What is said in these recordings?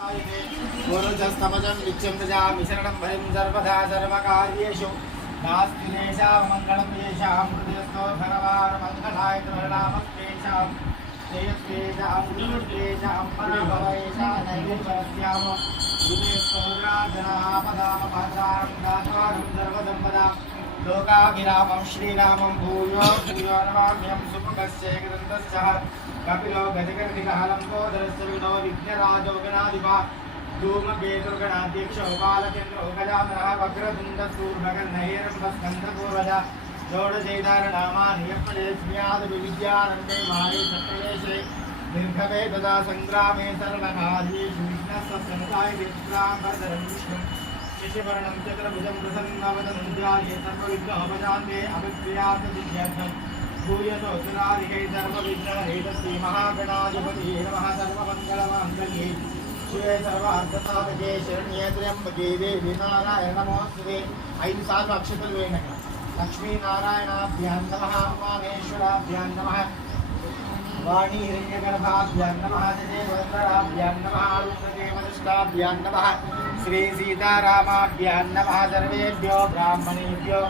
पूर्वजस्तमजं नित्यं ददामि शरणं भयं सर्वदा सर्वकार्येषु नास्ति देशामङ्गलं येषां हृदयस्थो धनवानमङ्गलाय त्वरणामस्तेषां तेजस्तेषां गुरुस्तेषां पराभवैषा नैवेशस्याम हृदयस्थोद्राजनापदामपादारं दातारं सर्वसम्पदा लोकाभिरामं श्रीरामं भूयो भूयो नमाम्यं सुमुखस्य ग्रन्थस्य कपिलो गजगर्भिकालं कोदरस्य विनो विघ्नराजो गणाधिपा धूमकेतुर्गणाध्यक्षो बालचन्द्रो गजाननः वक्रतुण्डसूर्भगन्नैरम्भस्कन्धपूर्वज षोडशैतारनामानि यत्पदेस्म्यादविद्यानन्दे माये सत्रेशे दीर्घवे तदा सङ्ग्रामे सर्वकार्येषु विघ्नस्संसाय विश्राम्बरधरं विष्णुं शिशुवर्णं चतुर्भुजं प्रसन्नवदनं ध्याये सर्वविघ्नोपशान्ते अभिक्रियार्थसिद्ध्यर्थम् भूयतो सुरारिकै सर्वविघ्नहरेतस्यै महागणाधिपतये नमः सर्वमङ्गलमाङ्गल्ये शिवे सर्वार्थसाधके शरण्ये त्र्यम्बके देवी नारायण नमोस्तुते 5 सार्లు అక్షతలు వేయండి. లక్ష్మీనారాయణాభ్యాం నమః ఉమామేశ్వరాభ్యాం నమః వాణీ హిరణ్యగర్భాభ్యాం నమః జయేంద్రాభ్యాం నమః ఆరుణదేవదష్టాభ్యాం నమః శ్రీ సీతారామాభ్యాం నమః సర్వేభ్యో బ్రాహ్మణేభ్యో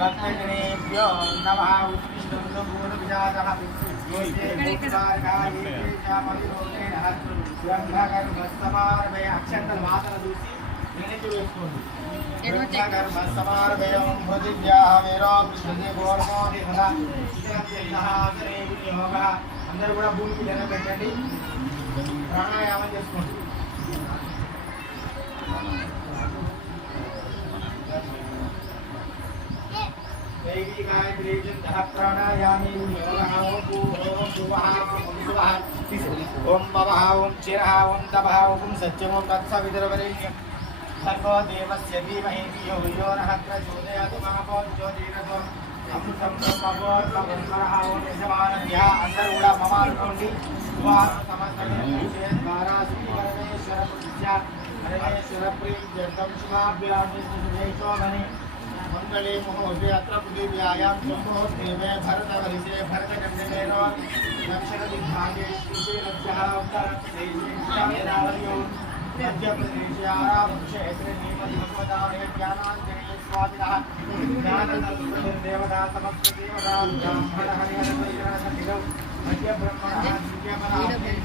భక్తజనేభ్యో నమః ఉత్కృష్టం పూర్ణవిజాతః గర్భసమారభయ అక్షంతల మాతను చూసి వెనక్కి వేసుకోండి. గర్భసమారభయం మృదివ్యాహమేరో కృష్ణదే గోర్మోదిహ అందరూ కూడా భూమికి జనం పెట్టండి. ప్రాణాయామం చేసుకోండి. दैवी गायत्री जह प्राणायामी ओम भवः ओम चिरः ओम तपः ओम सत्यं ओम तत्सवितुर्वरेण्यं भर्गो देवस्य धीमहि धियो यो नः प्रचोदयात् महाभोज्योतिरसो अमृतं ब्रह्मभोर्मः ओम यजमानभ्यः అందరూ కూడా మమ అనుకోండి. द्वारा श्री परमेश्वर पुरुष्य परमेश्वर प्रीत्यर्थं शुभाभ्यामेशोभने मंगले मुहूर्ते अत्र पृथिव्यायां मुहूर्ते भरतवर्षे भरतखण्डेन दक्षिणदिग्भागे श्रीशैलस्यः उत्तरप्रदेशे मध्यप्रदेशे आरावक्षेत्रे नीमतिभगवतारे ज्ञानाञ्जने स्वामिनः ज्ञानदेवता समस्तदेवता ब्राह्मणः हरिहरपरिगणसहितौ मध्यब्रह्मणः दिव्यमनाः